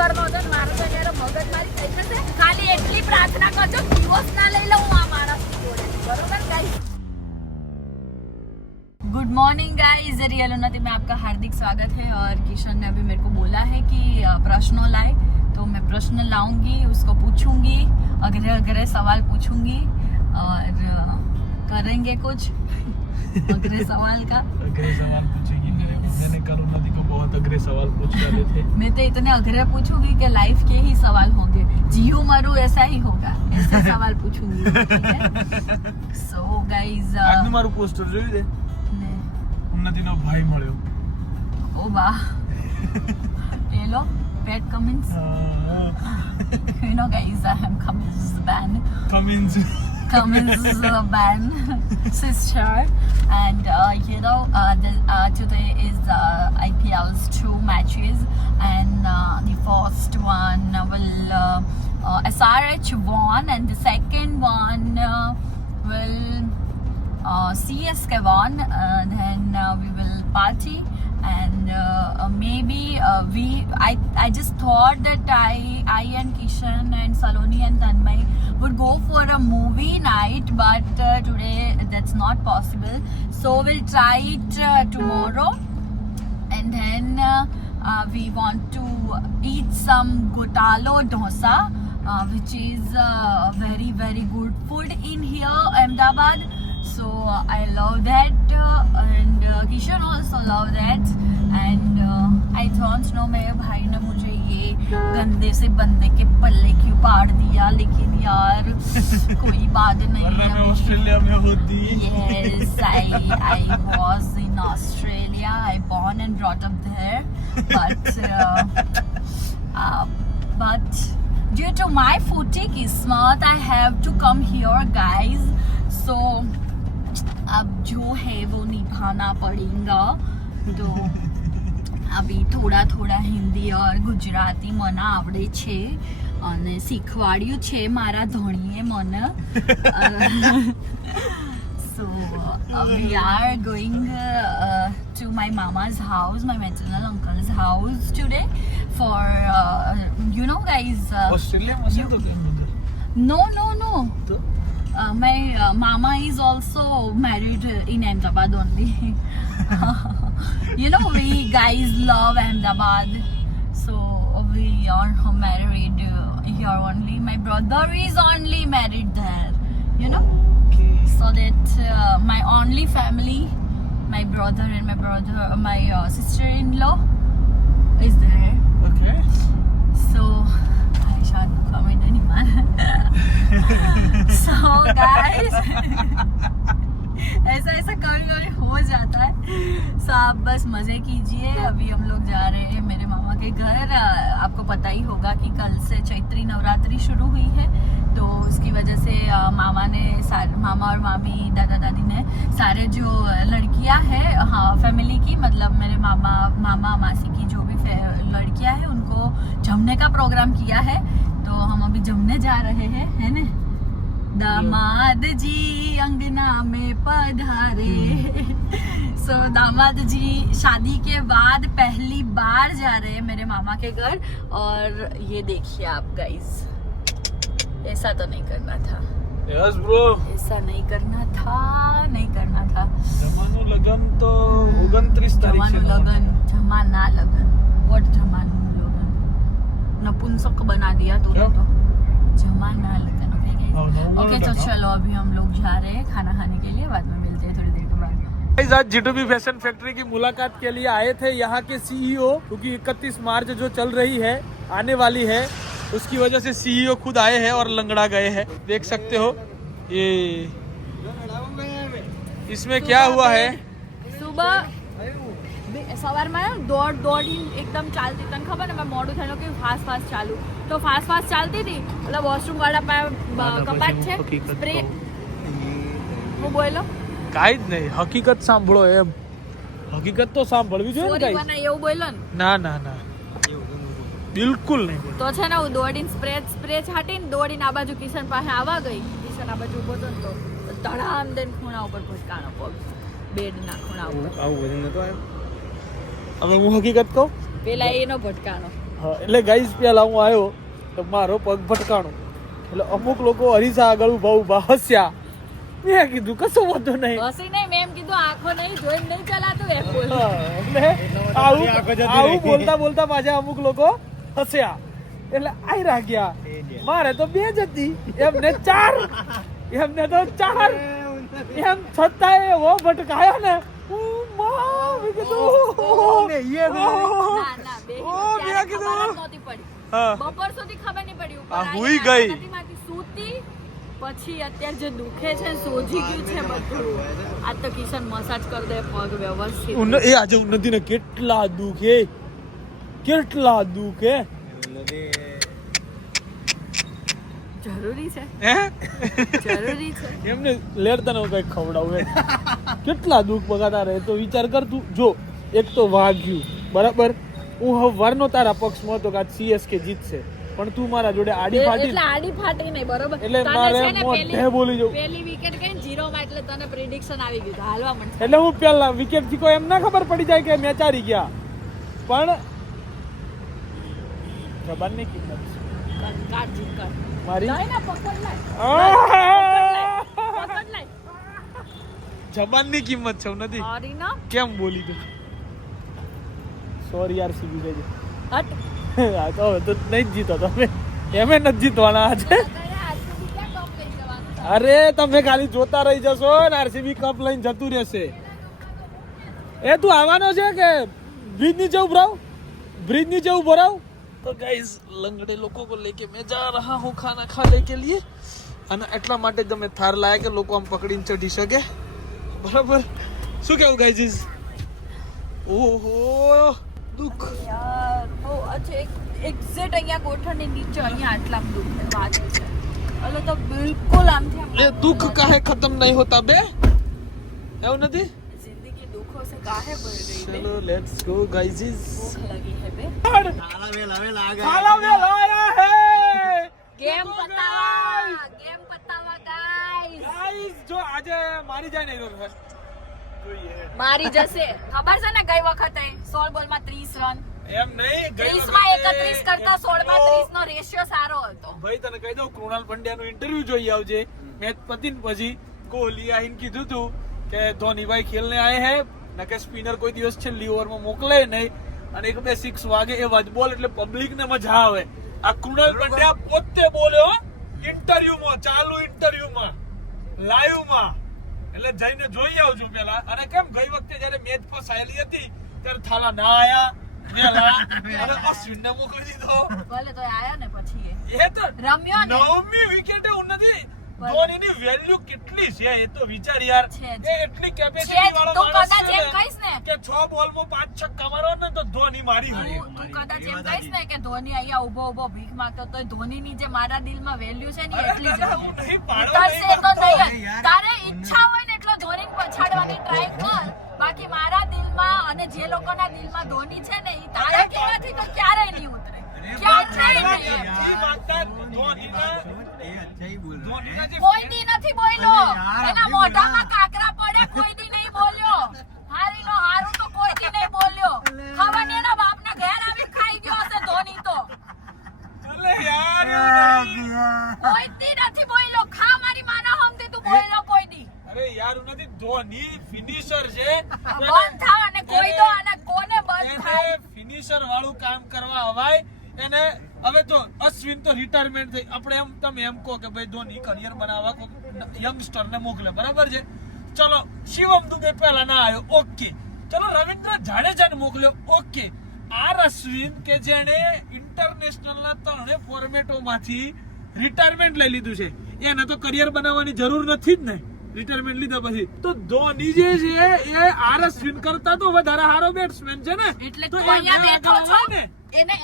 વગરનો હતો ને મારો તો એને મગજમારી થઈ જશે. ખાલી એટલી પ્રાર્થના કરજો દિવસ ના લઈ લઉં આ માણસ જોડે, बरोबर guys. Good morning guys, real उन्नति में आपका हार्दिक स्वागत है. और किशन ने अभी मेरे को बोला है कि प्रश्नों लाए, तो मैं प्रश्न लाऊंगी, उसको पूछूंगी, अगले अगले सवाल पूछूंगी और करेंगे कुछ अगले सवाल का. अगले सवाल पूछेगी. मैंने कल उन्नति को बहुत अगले सवाल पूछ डाले थे. मैं तो इतने अगले पूछूंगी कि लाइफ के ही सवाल होंगे, जियो मरू ऐसा ही होगा, ऐसे सवाल पूछूंगी. सो गाइस, આજનું મારું પોસ્ટર જોયું છે? ઉન્નતિનો ભાઈ મળ્યો. ઓ વાહ. એ લો Pat Cummins. You know guys, I am Cummins band. Cummins band sister, and today is IPL's 2 matches, and the first one will SRH won, and the second one will CSK won. Then we will party, and maybe I just thought that I and Kishan and Saloni and Tanmay would go for a movie night, but today that's not possible, so we'll try it tomorrow. And then we want to eat some Gotalo dosa, which is very very good food in here Ahmedabad. So I love that, and Kishan also love that, and I don't know मेरे भाई ने मुझे ये गंदे से बंदे के पल्ले क्यों पाड़ दिया, लेकिन यार कोई बात नहीं. वरना मैं ऑस्ट्रेलिया में होती. Yes, I was in Australia. I born and brought up there, but due to my footy kismat, I have to come here, guys. So अब जो है वो निभाना पड़ेगा. तो अभी थोड़ा थोड़ा हिंदी और गुजराती મને આવડે છે અને શીખવાડ્યું છે મારા ધણીએ મને. So we are going to my mama's house, my maternal uncle's house today for you know guys, Australia में तो क्या उधर? no तो my mama is also married in Ahmedabad only. You know, we guys love Ahmedabad, so we are married here only. My brother is only married there, you know. okay. So that my only family, my brother and my sister-in-law is there. Okay. So I shan't comment anymore. So guys, ऐसा कभी हो जाता है. So आप बस मजे कीजिए. अभी हम लोग जा रहे हैं मेरे मामा के घर. आपको पता ही होगा कि कल से चैत्री नवरात्रि शुरू हुई है, तो उसकी वजह से मामा और मामी, दादा दादी ने सारे जो लड़कियां हैं, हाँ फैमिली की, मतलब मेरे मामा मासी की जो भी लड़कियां हैं, उनको जमने का प्रोग्राम किया है. तो हम अभी जमने जा रहे हैं, है ना. दामाद जी अंगना में पधारे. सो दामाद जी शादी के बाद पहली बार जा रहे हैं मेरे मामा के घर. और ये देखिए आप गाइस, ऐसा तो नहीं करना था. यस ब्रो, ऐसा नहीं करना था. જમાનું લગન તો 29 તારીખ છે. जमाना लगन व्हाट जमानु लगन, नपुंसक बना दिया तूने तो. जमाना लगन. ओके तो चलो अभी हम लोग जा रहे हैं खाना खाने के लिए, बाद में मिलते हैं थोड़ी देर के बाद. गाइस, आज G2B फैशन फैक्ट्री की मुलाकात के लिए आए थे यहाँ के सीईओ, क्योंकि 31 मार्च जो चल रही है, आने वाली है, उसकी वजह से सीईओ खुद आए हैं और लंगड़ा गए हैं. देख सकते हो ये इसमें क्या हुआ है. सुबह સવારમાં દોડી એકદમ ચાલતી. તને ખબર ને, મેં મોડું થયેલું કે ફાસ્ટ ચાલુ, તો ફાસ્ટ ચાલતી હતી. એટલે વોશરૂમ વાળા કપાટ છે, સ્પ્રે હું બોલો કાઈ જ નહીં. હકીકત સાંભળો, એમ હકીકત તો સાંભળવી જોઈએ ને ગાઈસ. એવું બોલો ને. ના બિલકુલ નહીં. તો છે ને હું દોડીને સ્પ્રે છાટીને દોડીને આ બાજુ કિશન પાસે આવવા ગઈ. કિશન આ બાજુ ઉભો હતો ને, તો ધડામ દઈને ખૂણા ઉપર ભટકાણો પગ, બેડના ખૂણા ઉપર. આવું બધું નતો આવ્યો. હવે હું હકીકત કહું, પેલા એનો ભટકાનો. હા એટલે ગાઈસ પેલા હું આવ્યો તો મારો પગ ભટકાણો એટલે અમુક લોકો અરીસા આગળ ઉભા હસ્યા. મેં કીધું કશું વાંધો નહીં. હસી નહીં, મેં એમ કીધું આંખો નહીં જોઈને નહીં ચલાતું એમ બોલ. એટલે આવું બોલતા પાછા અમુક લોકો હસ્યા એટલે આઈ રાખ્યા. મારે તો 2 જ હતી, એમને 4. એમને તો 4. એમ છતાં એવો ભટકાયો ને મેં કીધું બપોર સુધી ખબર નહીં પડી. હુઈ ગઈ. સૂતી પછી અત્યારે જે દુખે છે સોજી ગયું છે બધું. આ તો કિશન મસાજ કરી દે પગ વ્યવસ્થિત. એ આજે ઉન્નતિ ને કેટલા દુખે જરૂરી છે હે જરૂરી છે એમને લેડતા ને કઈ ખવડાવે કેટલા દુઃખ બગાતા રહે. તો વિચાર કર તું જો, એક તો વાગ્યું બરાબર, હું હવે વારનો તારા પક્ષમાં હતો કે આ CSK જીતશે, પણ તું મારા જોડે આડી ફાટી નહીં બરોબર. એટલે મારે મોઢે બોલી જવું. પહેલી વિકેટ કઈ 0 માં એટલે તને પ્રેડિક્શન આવી ગયું હાલવા માંડ. એટલે હું પહેલા વિકેટ થી કોઈ એમ ના ખબર પડી જાય કે મેચ હારી ગયા, પણ જબાનની કિંમત મારી જબાનની કિંમત છે નથી. કેમ બોલી તું? સોરી યાર સીબી ગઈ. હા તો હવે તો નહીં જ જીતો તમે, એમે નથી જીતવાના આજે. અરે તમે ખાલી જોતા રહી જશો ને RCB કપ લઈને જતું રહેશે. એ તું આવવાનો છે કે બ્રિજ નીચે ઉભો રહો? तो गाइस लंगड़े लोगों को लेके मैं जा रहा हूँ खाना खाने के लिए, અને એટલા માટે જ અમે થાર લાયા કે લોકો આમ પકડીને ચઢી શકે બરાબર. શું કેવું ગાઈસ? ઓહો દુખ યાર બહુ અચ્છા. એક્ઝેક્ટ અહીંયા ગોઠણની નીચે અહીંયા આટલા દુખ વાગે છે. એટલે તો બિલકુલ આમથી આમ એ દુખ કાહે ખતમ નહીં હોતા બે, એવું નથી. જિંદગી દુખો સે કાહે ભરી ગઈ. ચલો લેટ્સ ગો ગાઈસ. ભૂખ લગી है बे. खाला वेल आया है. गेम पतावा गाइस. જો આજે મારી જાય ને મારી જશે ખબર છે ને. ગઈ વખતે 16 બોલમાં 30 રન, એમ નહીં 30 માં 31 કરતા 16 માં 30 નો રેશિયો સારો હતો. ભાઈ તને કહી દઉં, કૃણાલ પંડ્યાનું ઇન્ટરવ્યુ જોઈ આવજે. મેચ પતીને પછી કોહલી આઈને કીધું તું કે ધોનીભાઈ ખેલને આए हैं ના કે સ્પિનર કોઈ દિવસ છેલ્લી ઓવરમાં મોકલે નહીં અને 1-2 6 વાગે એ વાત બોલ એટલે પબ્લિક ને મજા આવે. આ કૃણાલ પંડ્યા પોતે બોલ્યો ઇન્ટરવ્યુમાં, ચાલુ ઇન્ટરવ્યુમાં, લાઈવમાં. એટલે જઈને જોઈ આવજો પેલા. અને કેમ ગઈ વખતે જયારે મેચ ફસાયેલી હતી ત્યારે થાલા ના આયા અને અશ્વિન ને મોકલી દીધો. ભલે તો આયા ને પછી એ તો રમ્યો ને 9મી વિકેટે ઉન્નતિ. ધોનીની વેલ્યુ કેટલી છે એ તો વિચાર યાર. એ એટલી કેપેસિટી વાળો માણસ છે ને કે 6 બોલમાં 5 છક્કા મારો ને તો ધોની મારી હોય. તું કદાચ એમ કહીશ ને કે ધોની અહીંયા ઉભો ભીખ માંગતો તો ધોનીની જે મારા દિલમાં વેલ્યુ છે ને એટલી જ નહીં પાડો ઉતરશે તો નહીં. તારે ઈચ્છા હોય ને એટલો ધોનીને પછાડવાની ટ્રાય કર, બાકી મારા દિલમાં અને જે લોકોના દિલમાં ધોની છે ને એ તારા કહેવાથી તો ક્યારેય નહીં ઉતરે. કોઈ દી નથી બોલ્યો, એના મોઢામાં કાકરા પડે કોઈ દી નહીં બોલ્યો. હારીનો હારું તો કોઈ દી નહીં બોલ્યો. ખબર નહીં એના બાપના ઘેર આવી ખાઈ ગયો હશે ધોની તો. અલે યાર કોઈ દી નથી બોલ્યો. ખા મારી માના હમથી તું બોલ્યો કોઈ દી. અરે યાર નથી, ધોની ફિનિશર છે. બંધ થાવ અને કોઈ દો અને કોને બંધ થાય. ફિનિશર વાળું કામ કરવા હવાય એને. હવે તો અશ્વિન તો રિટાયરમેન્ટ થઈ, આપણે એમ તમે એમ કહો કે ભાઈ ધોની કરિયર બનાવવા કોઈ યંગસ્ટર ને મોકલે બરાબર છે. ચલો શિવમ દુબે પહેલા ના આવ્યો, ઓકે. ચલો રવિન્દ્ર જાડેજાને મોકલ્યો, ઓકે. અશ્વિન કે જેને ઇન્ટરનેશનલ ના 3 ફોર્મેટોમાંથી રિટાયરમેન્ટ લઈ લીધું છે, એને તો કરિયર બનાવવાની જરૂર નથી જ ને રિટાયરમેન્ટ લીધા પછી. તો ધોની જે છે એ અશ્વિન કરતા તો વધારે સારો બેટ્સમેન છે ને. એટલે તું અહીંયા બેઠો છો ને એને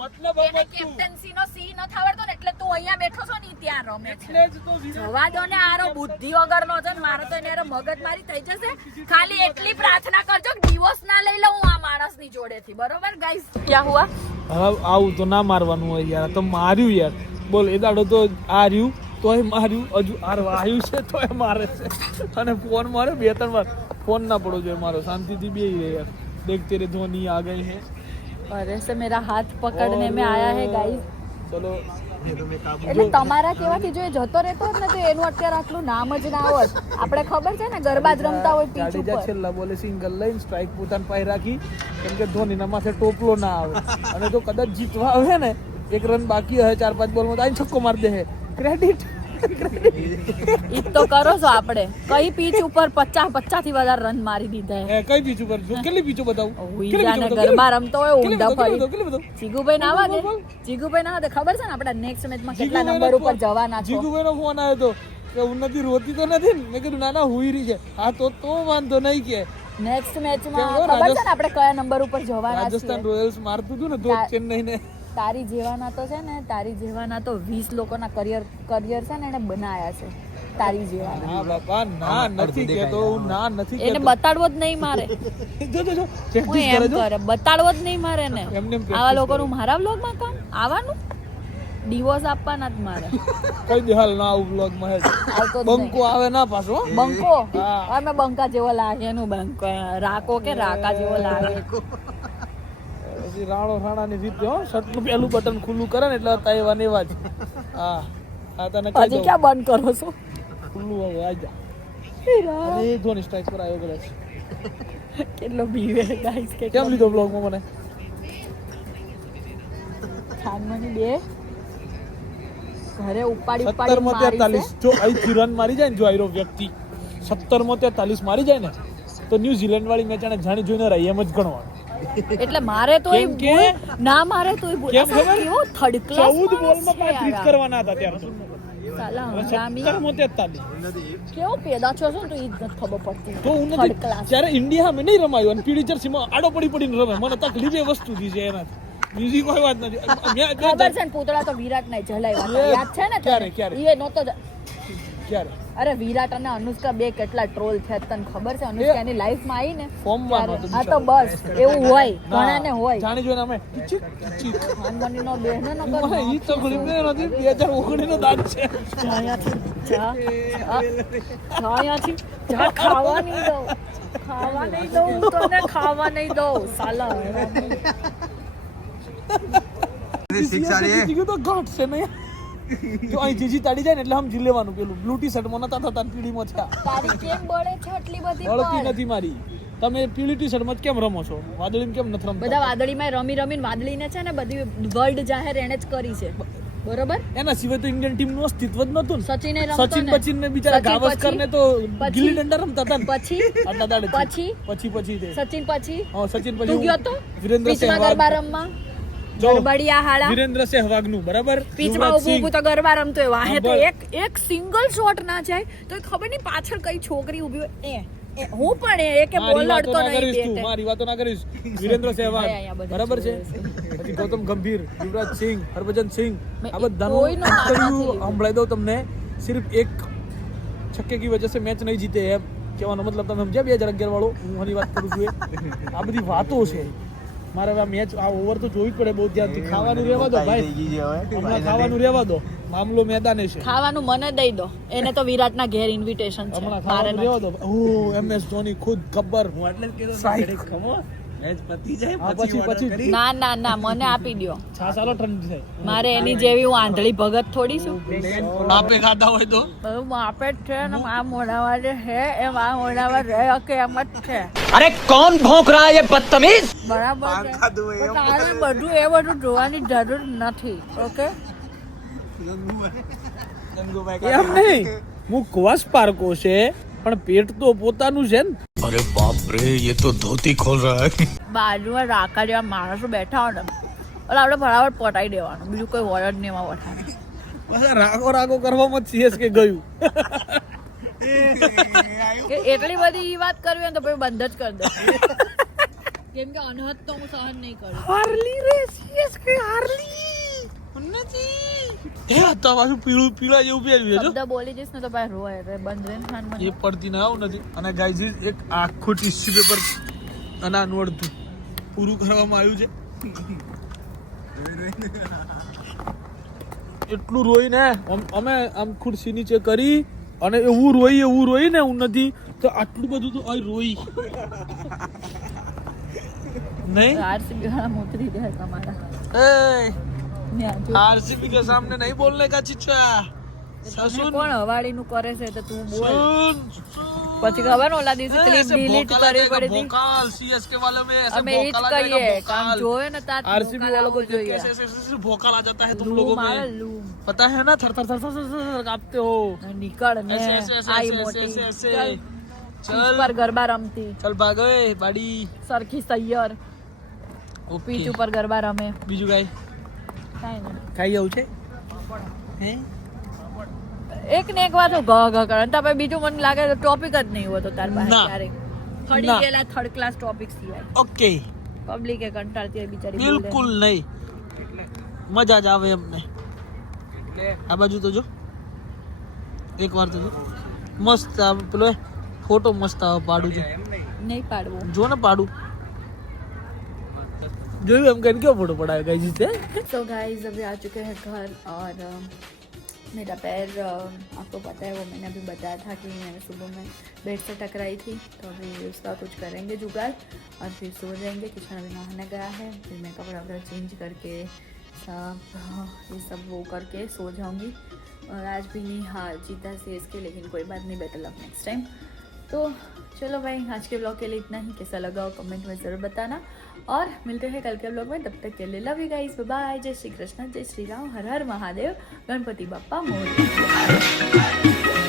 મતલબ કેપ્ટન્સી નો સી ન થાવડતો ને એટલે તું અહીંયા બેઠો છો ને ત્યાં રમે છે. એટલે જ તો જવા દો ને, આરો બુદ્ધિ વગરનો છે ને. મારો તો એને મગજમારી થઈ જશે. ખાલી એટલી પ્રાર્થના કરજો કે ડિવોર્સ ના લઈ લઉં આ માણસની જોડેથી. બરોબર ગાઈસ? ક્યાં હુઆ? આવું તો ના મારવાનું હોય યાર. તો માર્યું યાર, બોલ. એ દાડો તો આ રહ્યું તોય માર્યું, હજુ આરવા આવ્યું છે તોય મારે છે. અને ફોન માર્યો 2-3 વાર. ફોન ના પડવો જોઈએ મારો, શાંતિથી બેહી રહે યાર. દેખ તેરે ધોની આ ગઈ હે. अरे से मेरा हाथ पकड़ने में आया है गाइस ચલો એટલે તમારા કેવાથી જો એ જતો રહેતો હોત ને તો એનું અત્યારે આટલું નામ જ ના હોત આપણે ખબર છે ને ગરબા જ રમતા હોય પીચ જાડેજા ઉપર છેલ્લા બોલે સિંગલ લઈને સ્ટ્રાઇક પોતાની પાસે રાખી કેમ કે ધોનીના માથે ટોપલો ના આવે અને જો કદાચ જીતવા આવે ને 1 રન બાકી હોય 4-5 બોલમાં તો આઈને છક્કો મારી દે ક્રેડિટ ઈ તો કરો છો આપણે કઈ પીચ ઉપર 50 થી વધારે રન મારી દીધા એ કઈ પીચ ઉપર કેટલી પીચો બતાવું ઉઈજાને ગરબા રમતો હોય ઊંડા ફરી કેટલી બતાવું જીગુભાઈ ના આવે જીગુભાઈ ના આવે ખબર છે ને આપડા નેક્સ્ટ મેચમાં કેટલા નંબર ઉપર જવાના છો જીગુભાઈ નો ફોન આવ્યો તો કે ઉન્નતિ રોતી તો નથી ને મેં કીધું ના ના હુઈ રહી છે હા તો વાંધો નહીં કે નેક્સ્ટ મેચમાં ખબર છે ને આપણે કયા નંબર ઉપર જવાના છે રાજસ્થાન રોયલ્સ મારતું હતું ને તો ચેન્નઈ ને તારી જેવાના તો છે ને તારી જેવાના તો 20 લોકોના કરિયર છે ને એને બનાયા છે તારી જેવાના હા બાપા ના નથી કેતો હું ના નથી એને બતાડવો જ નહીં મારે જો હું એમ કરે બતાડવો જ નહીં મારે ને એમને આવા લોકોનું મારા વ્લોગમાં કામ આવવાનું ડિવોર્સ આપવાના જ મારે કઈ દે હાલ ના આવું વ્લોગ માં આવતો જ બંકો આવે ના પાછો બંકો અમે બંકા જેવો લાગે એનું બંકો રાકો કે રાકા જેવો લાગે પછી રાણાની રીતે હો શર્ટનું પહેલું બટન ખુલ્લું કરે ને એટલે તાઈવાન એવા જ હા તને કહી હજી ક્યાં બંધ કરો છો ખુલ્લું હવે આજા અરે ધોની સ્ટ્રાઇક પર આવ્યો કદાચ કેટલો બીવે ગાઈસ કેમ લીધો બ્લોગમાં મને છાનમાની બે ઘરે ઉપાડી 17 માં 43 જો અહીંથી રન મારી જાય ને જો આયરો વ્યક્તિ 17 માં 43 મારી જાય ને તો ન્યુઝીલેન્ડ વાળી મેચ આને જાણી જોઈને રહી એમ જ ગણવાનું એટલે મારે તો ના મારે તો કેમ ખબર કેવો થર્ડ ક્લાસ 14 બોલમાં પણ ટ્રીટ કરવાના હતા ત્યારે તો સાલા હરામી 17 માં 43 કેવો પેદા છો તો ઈ જ નથી ખબર પડતી તો હું નથી ત્યારે ઇન્ડિયા સામે નહીં રમાયું અને પીડી જર્સીમાં આડો પડીને રમે મને તકલીફ એ વસ્તુ થી છે એનાથી બીજી કોઈ વાત નથી ખબર છે ને પૂતળા તો વિરાટ ને જલાવ્યા યાદ છે ને ક્યારે એ નહોતો ક્યારે અરે વિરાટ અને અનુષ્કા બે કેટલા ટ્રોલ થયા તને ખબર છે અનુષ્કાની લાઈફ માં આવી ને ફોર્મમાં હા તો બસ એવું હોય ઘણાને હોય જાણી જોઈને અમે હનુમાની નો બેન નો મને ઈ તો ગળીને નથી 2019 નો દાંત છે છાયાથી જા ખાવા નહીં દઉં તને ખાવા નહીં દઉં સાલા તો ઘાટ છે ને તો અહીં જીજી તાડી જાય ને એટલે આમ જી લેવાનું પેલું બ્લુ ટી શર્ટ માં નતા થતા પીળીમાં થયા તારી કેમ બળે છે આટલી બધી બળતી નથી મારી તમે પીળી ટી શર્ટ માં કેમ રમો છો વાદળીમાં કેમ નથી રમતા બધા વાદળીમાં રમીને વાદળીને છે ને બધી વર્લ્ડ જાહેર એને જ કરી છે બરોબર એના સિવાય તો ઇન્ડિયન ટીમ નું અસ્તિત્વ જ નતું ને સચિને રમતો સચિન બચિન ને બિચારા ગાવસ્કર ને તો ગિલ્લી દંડા રમતા હતા પછી આટલા દાડે પછી તે સચિન પછી હા સચિન તું પછી ગયો તો વિરેન્દ્ર પીચમાં ગરબા રમવા ગરબડિયા હાડા વિરેન્દ્ર સહેવાગ નું બરાબર પીચમાં ઊભું તો ગરબા રમતો હોય વાહે તો એક સિંગલ શોટ ના જાય તો ખબર નહીં પાછળ કઈ છોકરી ઊભી હોય હું પણ એ કે બોલ અડતો નહીં મારી વાતો ના કરીશ વિરેન્દ્ર સહેવાગ બરાબર છે પછી ગૌતમ ગંભીર યુવરાજ સિંહ હરભજન સિંહ આ બધાનું સંભળાઈ દઉં તમને સિર્ફ એક છક્કે કી વજહ સે મેચ નહીં જીતે એમ કહેવાનો મતલબ તમે સમજ્યા 2011 વાળો હું આની વાત કરું છું આ બધી વાતો છે મારે આ મેચ આ ઓવર તો જોવી પડે બહુ ધ્યાનથી ખાવાનું રહેવા દો ભાઈ હમણાં ખાવાનું રહેવા દો મામલો મેદાને છે ખાવાનું મને દઈ દો એને તો વિરાટના ઘેર ઇન્વિટેશન છે હમણાં ખાવાનું રહેવા દો ઓ MS ધોની ખુદ ગબ્બર હું એટલે જ કીધું ખમો મેચ પતી જાય પછી ના મને આપી દો છાસાલો ઠંડી થાય મારે એની જેવી હું આંધળી ભગત થોડી છું આપે ખાધા હોય તો આપે જ છે ને આ મોઢાવા જે છે એમ આ મોઢાવા રહે કે એમ જ છે अरे कौन भौंक रहा है ये बदतमीज બરાબર છે તારે બધું એ બધું જોવાની જરૂર નથી ઓકે એમ નહીં મુખવાસ પારકો છે પણ પેટ તો પોતાનું છે ને अरे बाप रे ये तो धोती खोल रहा है બાજુમાં રાકા જેવા માણસો બેઠા હોય ને એટલે આપણે બરાબર પટાઈ દેવાનું બીજું કોઈ હોય જ નહીં એમાં વઠાને પાછા રાગો કરવામાં CSK ગયું કે એટલી બધી ઈ વાત કરવી હોય તો પછી બંધ જ કરી દે કેમ કે અનહદ તો હું સહન નહીં કરું હાર્લી રે CSK હાર્લી નથી એ હતા પાછું પીળા જેવું પહેર્યું છે શબ્દ બોલી જઈશ ને તો ભાઈ રોય રે બંધ રે ખાન એ પડતી ના આવું નથી અને ગાઈઝ એક આખું ટીશ્યુ પેપર અને આનું અડધું પૂરું કરવામાં આવ્યું છે એટલું રોઈ ને અમે આમ ખુરશી નીચે કરી અને એવું રોઈ ને હું નથી તો આટલું બધું તો અહીં રોઈ नहीं आरसीबी वाला मोतरी है कमाड़ा आरसीबी के सामने नहीं बोलने का चिच्चा ससुन કોણ હવાડીનું કરે છે તો તું બોલ सुन પછી ખબર ને ઓલા દિવસે ક્લિપ ડિલીટ કરવી પડી હતી भोकाल सीएसके वाले में ऐसे અમે એ જ भोकाल आ કહીએ जाएगा કામ भोकाल જોવે ને તાર आरसीबी वालों को देख के ऐसे भोकाल आ जाता है तुम लोगों में લૂમ पता है ना थर थर थर थर थर कांपते हो નીકળ ને ऐसे ऐसे ऐसे આઈ ऐसे મોટી ऐसे ચલ चल પર ગરબા રમતી चल भागो ए बाड़ी સરખી સૈયર પીચ ओके ઉપર ગરબા રમે બીજું કાઈ કાઈ નહીં ખાઈ આવું છે હે એક ને એક વાત ઘ ઘ કરે તમે બીજું મને લાગે તો ટોપિક જ નહીં હોતો તાર પાસે ના. ક્યારે ખડી ના. ગયેલા થર્ડ ક્લાસ ટોપિક સિવાય ઓકે પબ્લિકે કંટાળતી હોય બિચારી બિલકુલ નહીં મજા જ આવે અમને આ બાજુ તો જો એક વાર તો જો મસ્ત આ પેલો ફોટો મસ્ત આવે પાડું છે નહીં પાડવું જો ને પાડું જોયું એમ કરીને क्यों फोटो पड़ा है गाइस इसे तो गाइस अभी आ चुके हैं घर और मेरा पैर आपको पता है वो मैंने अभी बताया था कि मैंने सुबह में बेड से टकराई थी तो अभी उसका कुछ करेंगे जुगाड़ और फिर सो जाएंगे। किशन अभी नहाने गया है फिर मैं कपड़ा वपड़ा चेंज करके सब ये सब वो करके सो जाऊंगी। और आज भी नहीं हाँ जीता से इसके लेकिन कोई बात नहीं, बेटर लक नेक्स्ट टाइम। तो चलो भाई आज के ब्लॉग के लिए इतना ही, कैसा लगा हो कमेंट में ज़रूर बताना और मिलते हैं कल के ब्लॉग में। तब तक के लिए love you guys, bye bye, जय श्री कृष्ण, जय श्री राम, हर हर महादेव, गणपति बप्पा मोरया।